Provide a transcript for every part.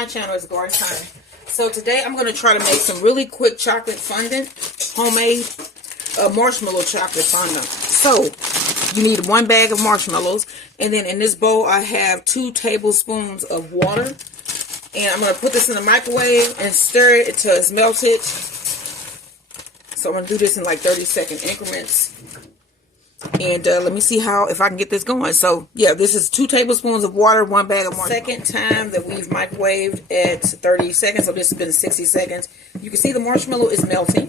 my channel. It's Garden Time. So today I'm going to try to make some really quick chocolate fondant, homemade marshmallow chocolate fondant. So you need 1 bag of marshmallows, and then in this bowl I have 2 tablespoons of water, and I'm going to put this in the microwave and stir it until it's melted. So I'm going to do this in like 30-second increments. And let me see if I can get this going. So, yeah, this is 2 tablespoons of water, 1 bag of marshmallows. Second time that we've microwaved at 30 seconds. So this has been 60 seconds. You can see the marshmallow is melting.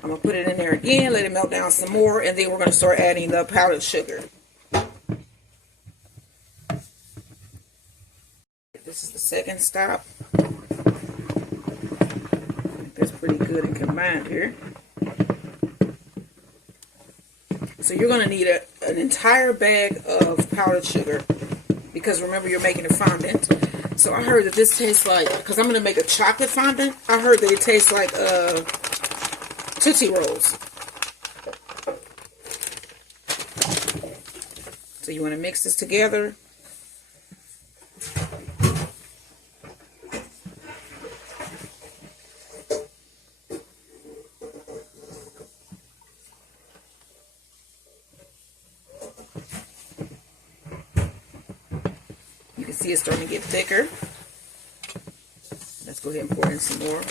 I'm going to put it in there again, let it melt down some more, and then we're going to start adding the powdered sugar. This is the second stop. I think that's pretty good and combined here. So you're going to need an entire bag of powdered sugar, because remember, you're making a fondant. So I heard that this tastes like, because I'm going to make a chocolate fondant, I heard that it tastes like Tootsie Rolls. So you want to mix this together. See, it's starting to get thicker. Let's go ahead and pour in some more.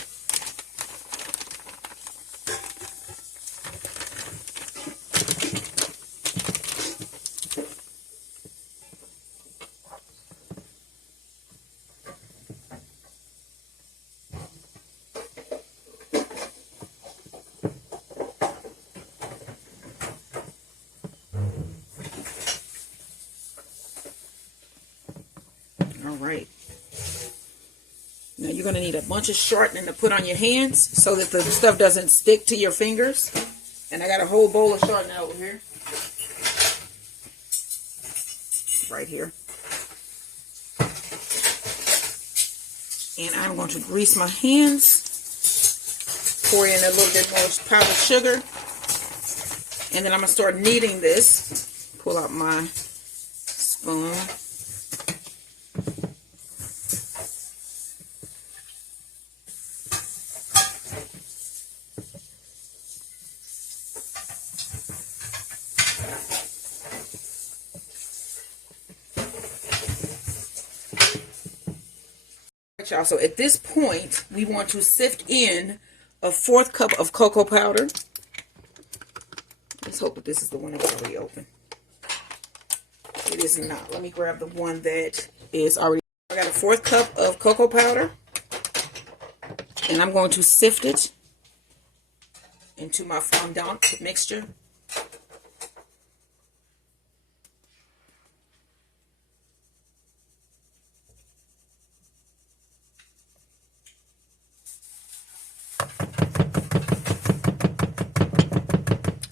Alright, now you're going to need a bunch of shortening to put on your hands so that the stuff doesn't stick to your fingers. And I got a whole bowl of shortening over here. Right here. And I'm going to grease my hands. Pour in a little bit more powdered sugar. And then I'm going to start kneading this. Pull out my spoon. Y'all, so at this point we want to sift in a 1/4 cup of cocoa powder. Let's hope that this is the one that's already open. It is not. Let me grab the one that is already. I got a 1/4 cup of cocoa powder, and I'm going to sift it into my fondant mixture.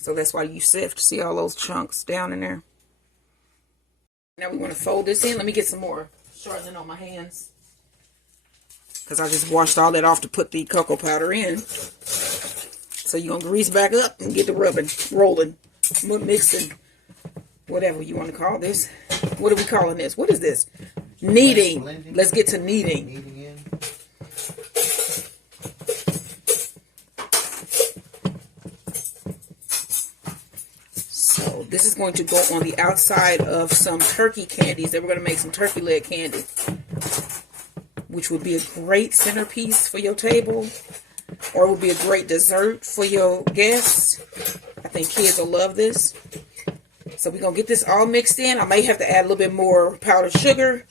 So that's why you sift. See all those chunks down in there? Now we want to fold this in. Let me get some more shortening on my hands, because I just washed all that off to put the cocoa powder in. So you're going to grease back up and get the rubbing, rolling, mixing, whatever you want to call this. What are we calling this? What is this? Kneading. Blending. Let's get to kneading. Kneading in. So this is going to go on the outside of some turkey candies that we're going to make some turkey leg candy, which would be a great centerpiece for your table, or it would be a great dessert for your guests. I think kids will love this. So we're going to get this all mixed in. I may have to add a little bit more powdered sugar,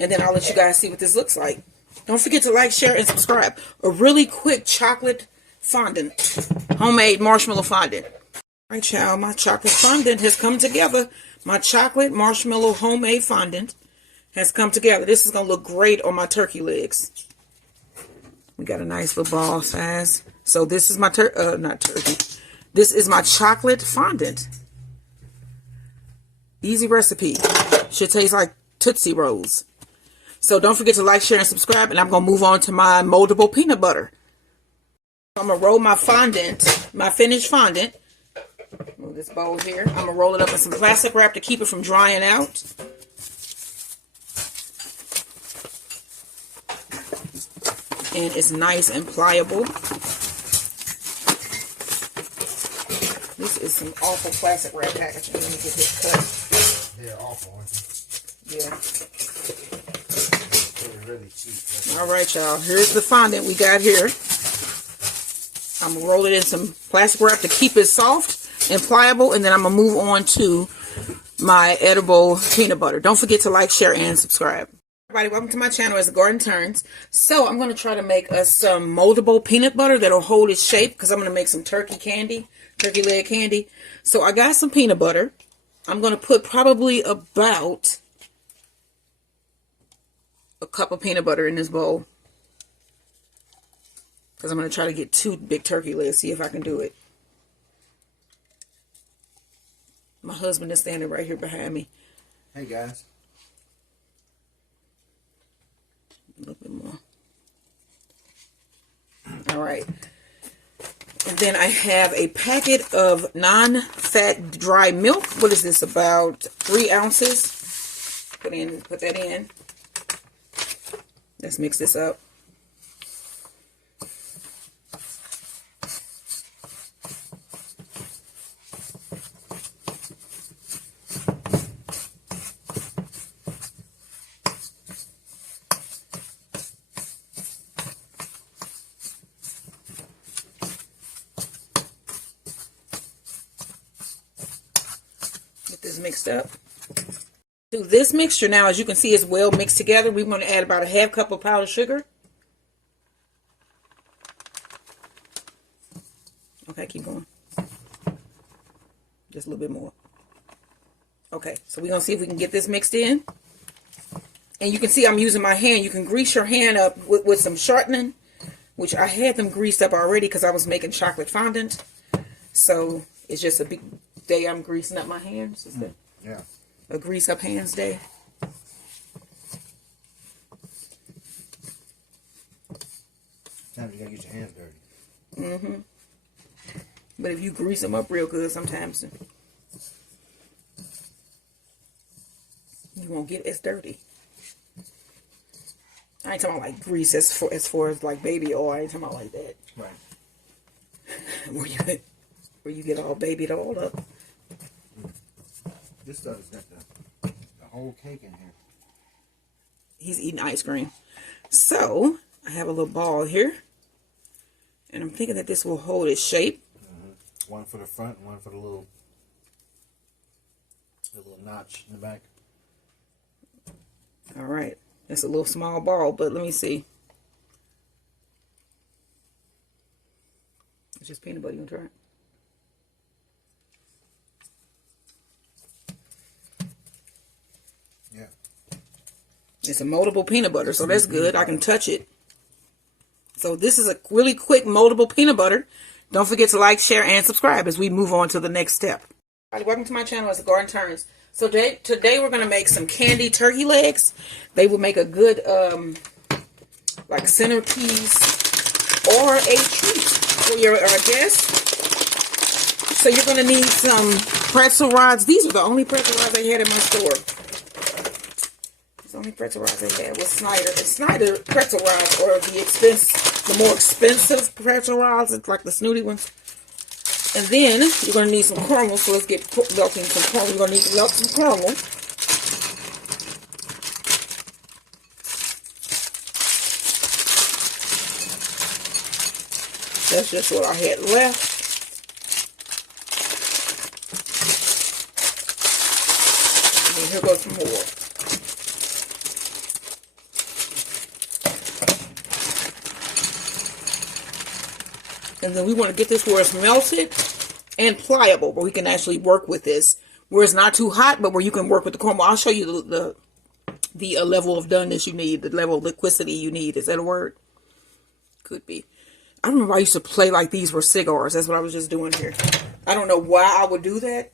and then I'll let you guys see what this looks like. Don't forget to like, share, and subscribe. A really quick chocolate fondant, homemade marshmallow fondant. All right, y'all, my chocolate fondant has come together. My chocolate marshmallow homemade fondant has come together. This is going to look great on my turkey legs. We got a nice little ball size. So this is my not turkey. This is my chocolate fondant. Easy recipe. Should taste like Tootsie Rolls. So don't forget to like, share, and subscribe. And I'm going to move on to my moldable peanut butter. I'm going to roll my fondant, my finished fondant. Move this bowl here. I'm going to roll it up in some plastic wrap to keep it from drying out. and it's nice and pliable. This is some awful plastic wrap packaging. Let me get this cut. They're awful, aren't they? Yeah. They're really cheap. All right, y'all. Here's the fondant we got here. I'm going to roll it in some plastic wrap to keep it soft and pliable, and then I'm going to move on to my edible peanut butter. Don't forget to like, share, and subscribe. Everybody, welcome to my channel as the garden turns. So I'm going to try to make us some moldable peanut butter that'll hold its shape, because I'm going to make some turkey leg candy. So I got some peanut butter. I'm going to put probably about a cup of peanut butter in this bowl, because I'm going to try to get 2 big turkey legs, see if I can do it. My husband is standing right here behind me. Hey, guys. A little bit more. All right. And then I have a packet of non-fat dry milk. What is this? About 3 ounces. Put that in. Let's mix this up. This mixed up. Do this mixture now, as you can see, is well mixed together. We're going to add about a half cup of powdered sugar. Okay, keep going. Just a little bit more. Okay, so we're going to see if we can get this mixed in. And you can see I'm using my hand. You can grease your hand up with some shortening, which I had them greased up already because I was making chocolate fondant. So it's just a big day I'm greasing up my hands. Yeah. A grease up hands day. Sometimes you gotta get your hands dirty. Mm-hmm. But if you grease them up real good, sometimes you won't get as dirty. I ain't talking about like grease as far as like baby oil. I ain't talking about like that. Right. where you get all babied all up. This stuff has got the whole cake in here. He's eating ice cream. So I have a little ball here, and I'm thinking that this will hold its shape. Mm-hmm. One for the front, one for the little notch in the back. All right, that's a little small ball, but let me see. It's just peanut butter. You want to try it? Yeah. It's a moldable peanut butter, so that's good. I can touch it. So this is a really quick moldable peanut butter. Don't forget to like, share, and subscribe as we move on to the next step. Hi, welcome to my channel as the garden turns. So today we're going to make some candy turkey legs. They will make a good like centerpiece or a treat for your guests. So you're going to need some pretzel rods. These are the only pretzel rods I had in my store. The only pretzel rods I had was Snyder pretzel rods, or the more expensive pretzel rods. It's like the snooty ones. And then you're going to need some caramel. So let's get melting some caramel. You're going to need to melt some caramel. That's just what I had left. And then here goes some more. And then we want to get this where it's melted and pliable, where we can actually work with this, where it's not too hot, but where you can work with the caramel. I'll show you the level of doneness you need, the level of liquidity you need. Is that a word? Could be. I remember I used to play like these were cigars. That's what I was just doing here. I don't know why I would do that.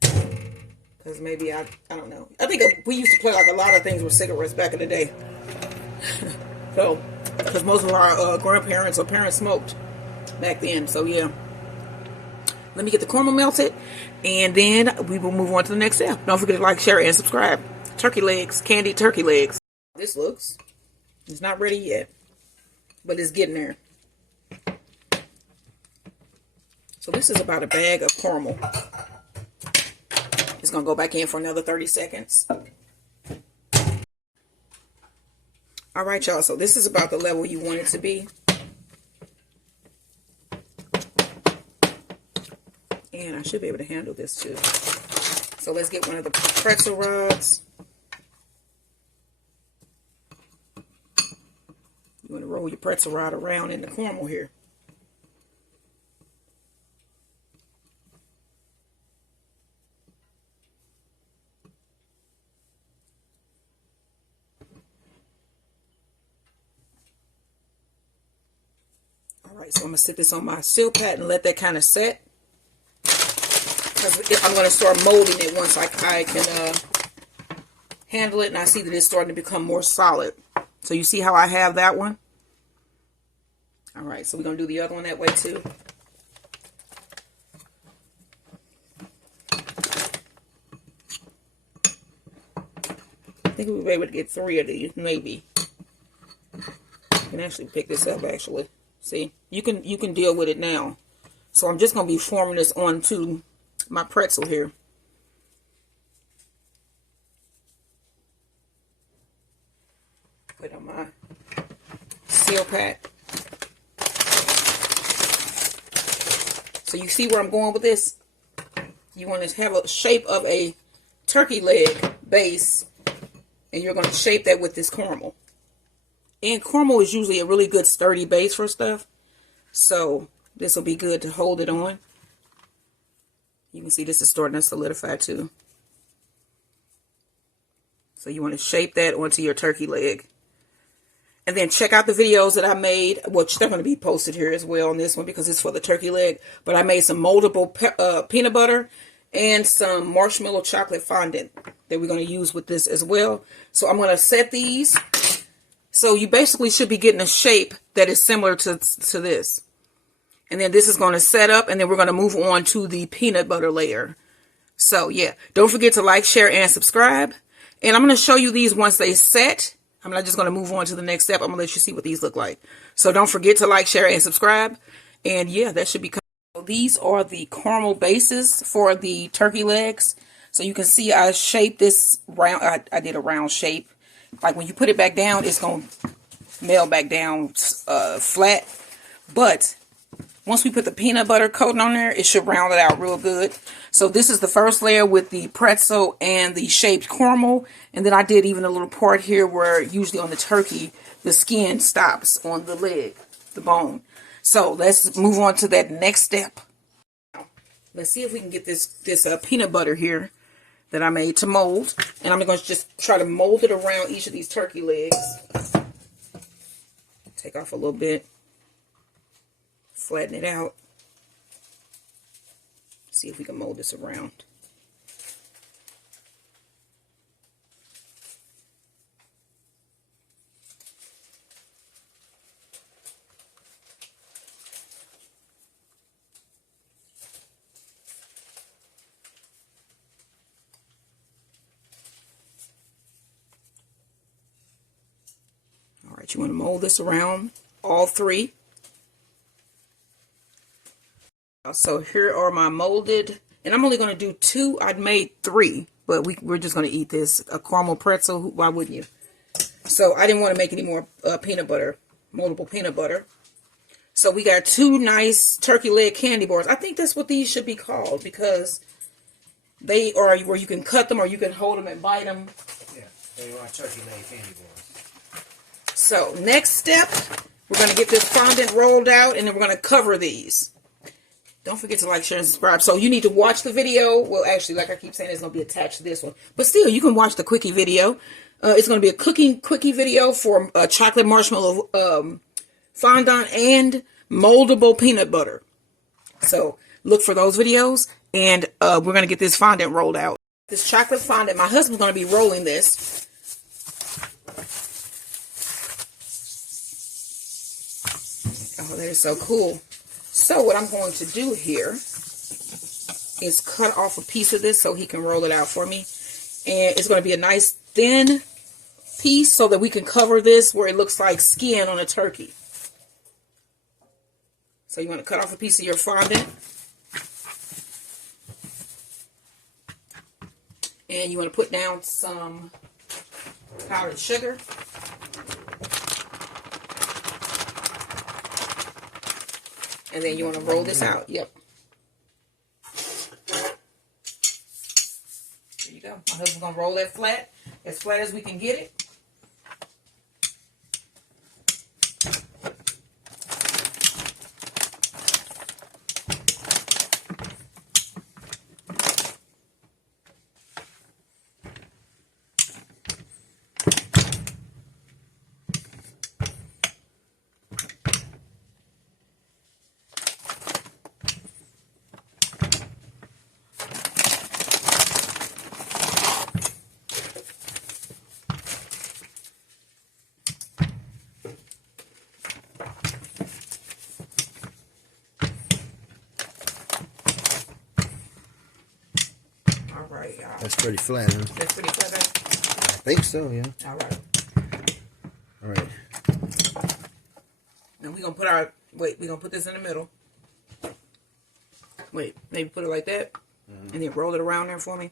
Because maybe I don't know. I think we used to play like a lot of things with cigarettes back in the day. So, because most of our grandparents or parents smoked back then. So yeah, let me get the caramel melted, and then we will move on to the next step. Don't forget to like, share, and subscribe. Turkey legs, candied turkey legs. This looks, it's not ready yet. but it's getting there. So this is about a bag of caramel. It's going to go back in for another 30 seconds. All right, y'all. So this is about the level you want it to be. And I should be able to handle this too. So let's get one of the pretzel rods. You want to roll your pretzel rod around in the caramel here. Alright, so I'm going to sit this on my seal pad and let that kind of set. Because I'm going to start molding it once I can handle it and I see that it's starting to become more solid. So you see how I have that one? Alright, so we're going to do the other one that way too. I think we'll be able to get 3 of these, maybe. You can actually pick this up, actually. See, you can deal with it now. So I'm just going to be forming this onto my pretzel here. Put on my seal pack. So you see where I'm going with this? You want to have a shape of a turkey leg base, and you're going to shape that with this caramel. And caramel is usually a really good sturdy base for stuff. So this will be good to hold it on. You can see this is starting to solidify too. So you want to shape that onto your turkey leg. And then check out the videos that I made, which they're going to be posted here as well on this one because it's for the turkey leg. But I made some moldable peanut butter and some marshmallow chocolate fondant that we're going to use with this as well. So I'm going to set these. So you basically should be getting a shape that is similar to this. And then this is going to set up, and then we're going to move on to the peanut butter layer. So yeah, don't forget to like, share, and subscribe. And I'm going to show you these once they set. I'm not just going to move on to the next step. I'm going to let you see what these look like. So don't forget to like, share, and subscribe. And yeah, that should be coming. So these are the caramel bases for the turkey legs. So you can see I shaped this round. I did a round shape. Like when you put it back down, it's going to nail back down flat. But once we put the peanut butter coating on there, it should round it out real good. So this is the first layer with the pretzel and the shaped caramel. And then I did even a little part here where usually on the turkey, the skin stops on the leg, the bone. So let's move on to that next step. Let's see if we can get this peanut butter here that I made to mold. And I'm going to just try to mold it around each of these turkey legs. Take off a little bit. Flatten it out. See if we can mold this around. Alright, you want to mold this around all 3. So here are my molded, and I'm only going to do 2. I'd made 3, but we're just going to eat this. A caramel pretzel, why wouldn't you? So I didn't want to make any more peanut butter, moldable peanut butter. So we got 2 nice turkey leg candy bars. I think that's what these should be called because they are where you can cut them or you can hold them and bite them. Yeah, they are turkey leg candy bars. So next step, we're going to get this fondant rolled out and then we're going to cover these. Don't forget to like, share, and subscribe. So you need to watch the video. Well, actually, like I keep saying, it's going to be attached to this one. But still, you can watch the quickie video. It's going to be a cooking quickie video for chocolate marshmallow fondant and moldable peanut butter. So look for those videos. And we're going to get this fondant rolled out. This chocolate fondant, my husband's going to be rolling this. Oh, that is so cool. So what I'm going to do here is cut off a piece of this so he can roll it out for me. And it's going to be a nice thin piece so that we can cover this where it looks like skin on a turkey. So you want to cut off a piece of your fondant. And you want to put down some powdered sugar. And then you want to roll this out. Yep. There you go. My husband's going to roll that flat as we can get it. That's pretty flat, huh? That's pretty flat. I think so, yeah. All right. All right. Now we're going to put our, we're going to put this in the middle. Wait, maybe put it like that. And then roll it around there for me.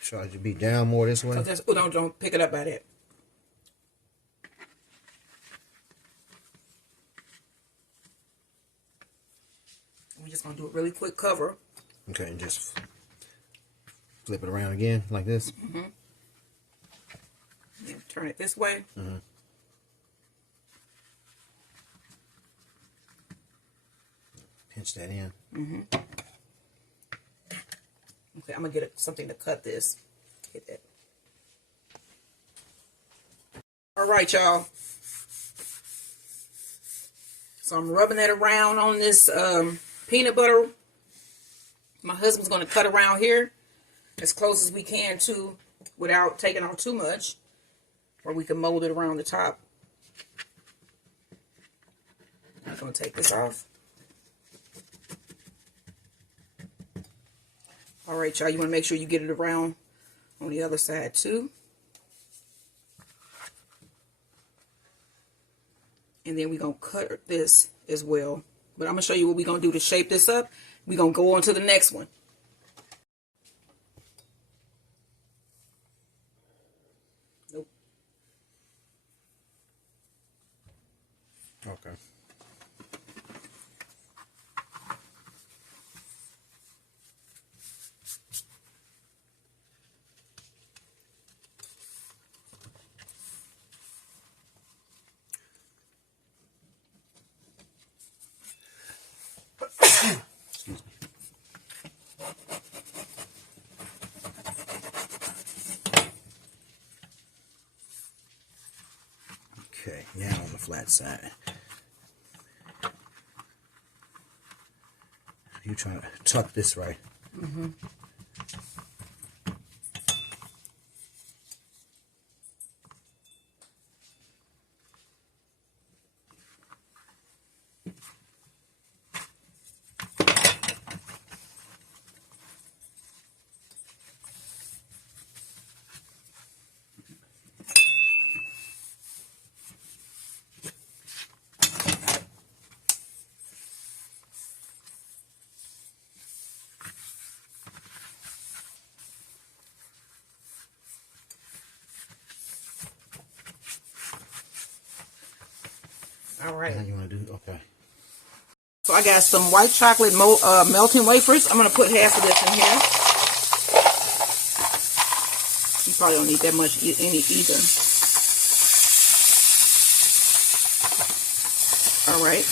So I should be down more this way? So just, don't pick it up by that. We're just going to do a really quick cover. Okay, and just flip it around again like this. And turn it this way. Pinch that in. Okay, I'm going to get something to cut this. Get that. All right, y'all. So I'm rubbing that around on this peanut butter. My husband's going to cut around here as close as we can to, without taking off too much, or we can mold it around the top. I'm going to take this off. All right, y'all, you want to make sure you get it around on the other side too. And then we're going to cut this as well. But I'm going to show you what we're going to do to shape this up. We're going to go on to the next one. Nope. Okay. Excuse me. Okay, now on the flat side. You trying to tuck this right? All right. Now you want to do, okay. So I got some white chocolate melting wafers. I'm going to put half of this in here. You probably don't need that much either. All right.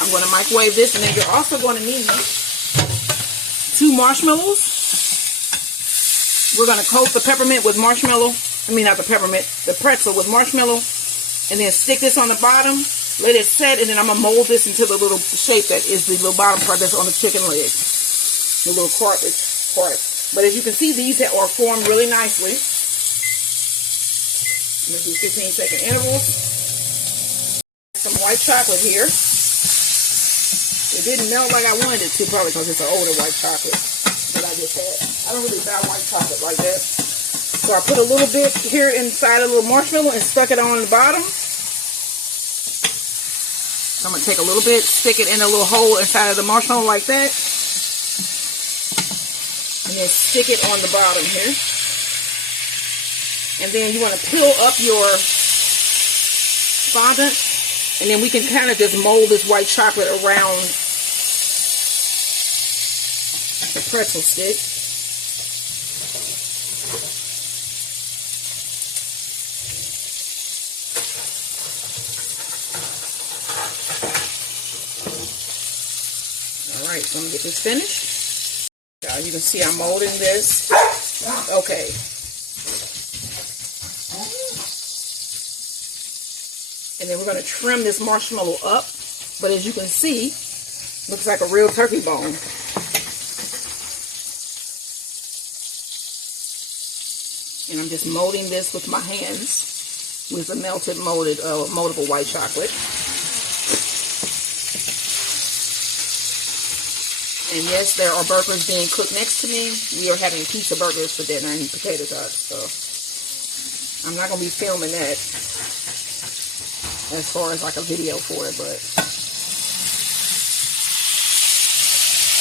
I'm going to microwave this, and then you're also going to need 2 marshmallows. We're going to coat the peppermint with marshmallow. I mean, not the peppermint, the pretzel with marshmallow. And then stick this on the bottom. Let it set, and then I'm going to mold this into the little shape that is the little bottom part that's on the chicken leg. The little cartilage part. But as you can see, these are formed really nicely. I'm going to do 15-second intervals. Some white chocolate here. It didn't melt like I wanted it to, probably because it's an older white chocolate that I just had. I don't really buy white chocolate like that. So I put a little bit here inside a little marshmallow and stuck it on the bottom. So I'm going to take a little bit, stick it in a little hole inside of the marshmallow like that. And then stick it on the bottom here. And then you want to peel up your fondant. And then we can kind of just mold this white chocolate around the pretzel stick. Alright, so I'm going to get this finished. You can see I'm molding this. Okay. And then we're going to trim this marshmallow up. But as you can see, looks like a real turkey bone. And I'm just molding this with my hands with the melted moldable white chocolate. And yes, there are burgers being cooked next to me. We are having pizza burgers for dinner and potato tots. So I'm not going to be filming that as far as like a video for it, but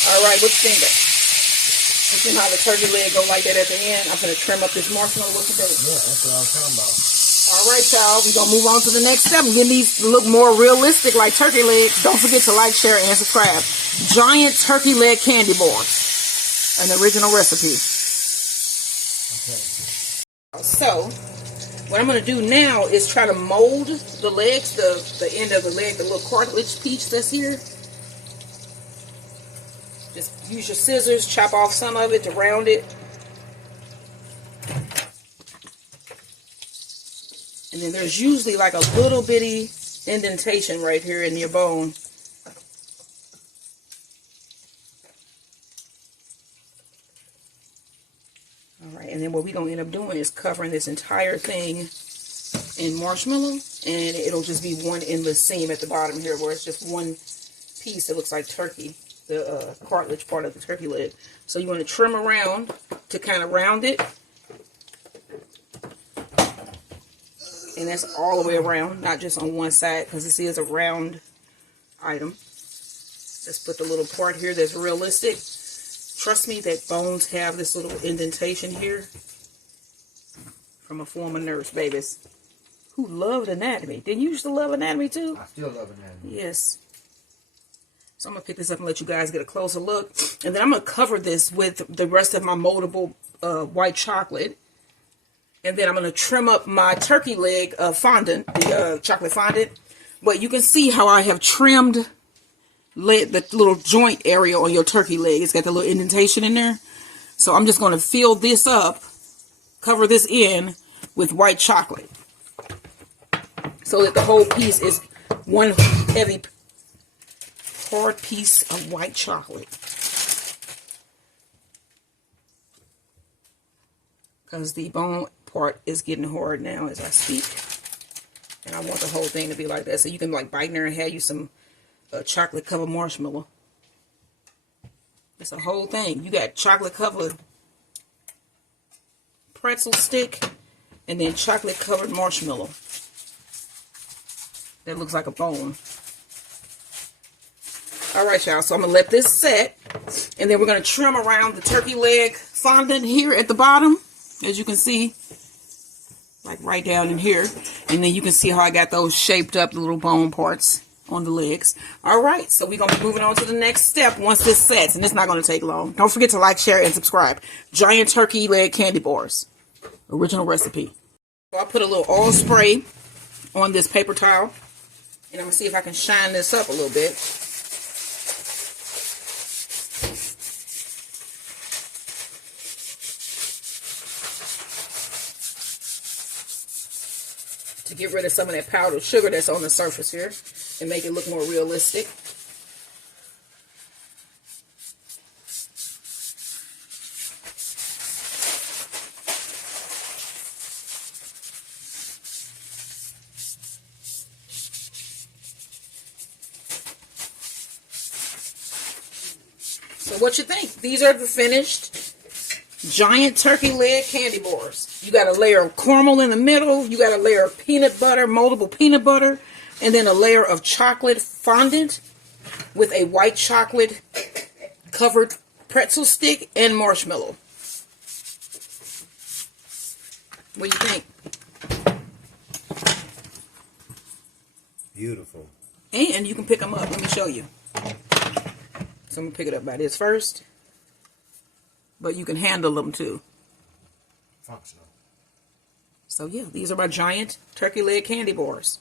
alright, what you think? You see how the turkey leg go like that at the end? I'm going to trim up this marshmallow. What you think? Yeah, that's what I was talking about. Alright, y'all, we're going to move on to the next step and get these to look more realistic like turkey legs. Don't forget to like, share, and subscribe. Giant turkey leg candy bars. An original recipe. Okay. So what I'm going to do now is try to mold the legs, the end of the leg, the little cartilage piece that's here. Just use your scissors, chop off some of it to round it. And then there's usually like a little bitty indentation right here in your bone. Alright, and then what we're going to end up doing is covering this entire thing in marshmallow, and it'll just be one endless seam at the bottom here where it's just one piece that looks like turkey, the cartilage part of the turkey leg. So you want to trim around to kind of round it, and that's all the way around, not just on one side, because this is a round item. Let's put the little part here that's realistic. Trust me that bones have this little indentation here from a former nurse, babies, who loved anatomy. Didn't you used to love anatomy too? I still love anatomy. Yes. So I'm going to pick this up and let you guys get a closer look. And then I'm going to cover this with the rest of my moldable white chocolate. And then I'm going to trim up my turkey leg fondant, the chocolate fondant. But you can see how I have trimmed the little joint area on your turkey leg. It's got the little indentation in there. So I'm just going to fill this up, cover this in with white chocolate, so that the whole piece is one heavy, hard piece of white chocolate. Because the bone part is getting hard now as I speak. And I want the whole thing to be like that. So you can like bite in there and have you some chocolate covered marshmallow. It's a whole thing. You got chocolate covered pretzel stick and then chocolate covered marshmallow. That looks like a bone. Alright, y'all. So I'm going to let this set. And then we're going to trim around the turkey leg fondant here at the bottom. As you can see. Like right down in here. And then you can see how I got those shaped up, the little bone parts on the legs. Alright, so we're going to be moving on to the next step once this sets. And it's not going to take long. Don't forget to like, share, and subscribe. Giant turkey leg candy bars. Original recipe. So I put a little oil spray on this paper towel. And I'm going to see if I can shine this up a little bit. To get rid of some of that powdered sugar that's on the surface here and make it look more realistic. what you think. These are the finished giant turkey leg candy bars. You got a layer of caramel in the middle. You got a layer of peanut butter, moldable peanut butter, and then a layer of chocolate fondant with a white chocolate covered pretzel stick and marshmallow. What do you think? Beautiful. And you can pick them up. Let me show you. So I'm going to pick it up by this first. But you can handle them too. Functional. So yeah, these are my giant turkey leg candy bars.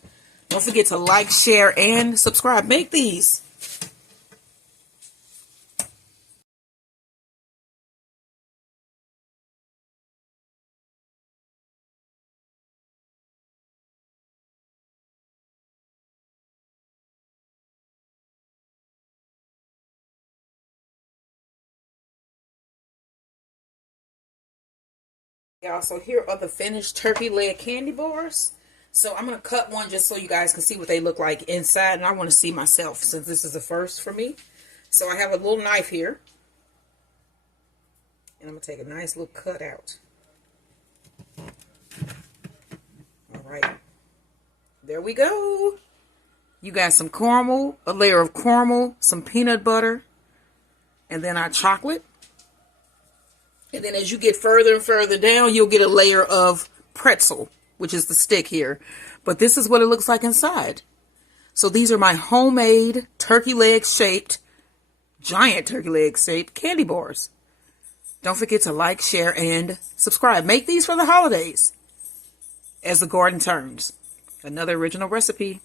Don't forget to like, share, and subscribe. Make these. Y'all, so here are the finished turkey leg candy bars. So I'm going to cut one just so you guys can see what they look like inside. And I want to see myself since this is the first for me. So I have a little knife here. And I'm going to take a nice little cut out. Alright. There we go. You got some caramel, a layer of caramel, some peanut butter, and then our chocolate. And then as you get further and further down, you'll get a layer of pretzel, which is the stick here. But this is what it looks like inside. So these are my homemade turkey leg shaped, giant turkey leg shaped candy bars. Don't forget to like, share, and subscribe. Make these for the holidays as the garden turns. Another original recipe.